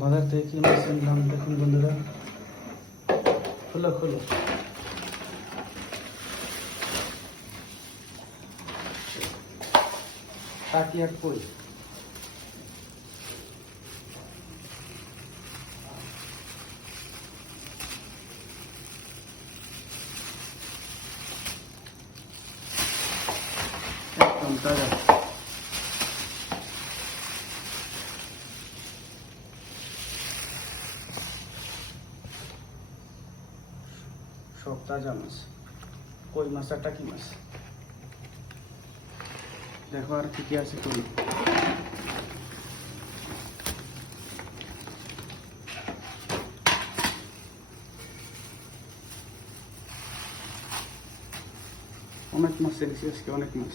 বাজার থেকে কি মাছ আনলাম দেখুন বন্ধুরা, খোলো খোলো। টাকি আর কই, একদম তাজা। সব তাজা মাছ, কই মাছ আর টাকি মাছ। দেখো আর কি কি আছে কই। অনেক মাছ এনেছি আজকে, অনেক মাছ।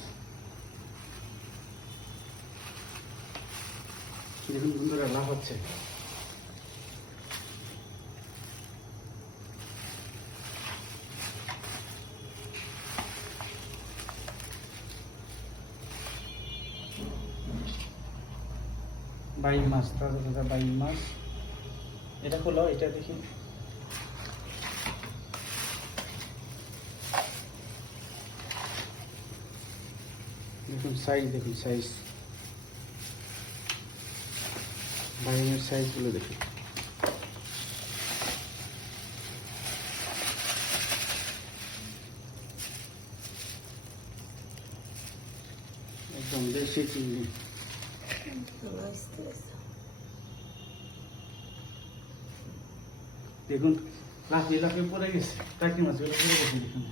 দেখুন বন্ধুরা লাভ হচ্ছে। বাইল মাছ, তাজা তাজা বাইল মাছ। এটা খোলো, এটা দেখি। দেখুন সাইজ, দেখুন সাইজ, বাইলের সাইজগুলো দেখুন। একদম দেশি চিংড়ি। দেখুন লাফিয়ে লাফিয়ে পড়ে গেছে, টাকি মাছগুলো পড়ে গেছে দেখুন।